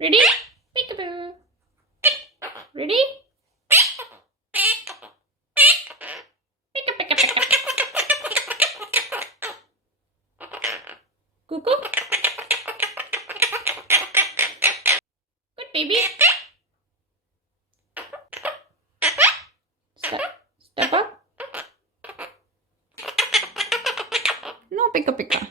Ready? Peekaboo. Ready? Peeka, peeka, peeka. Cuckoo. Good baby. Step up. No, peeka, peeka.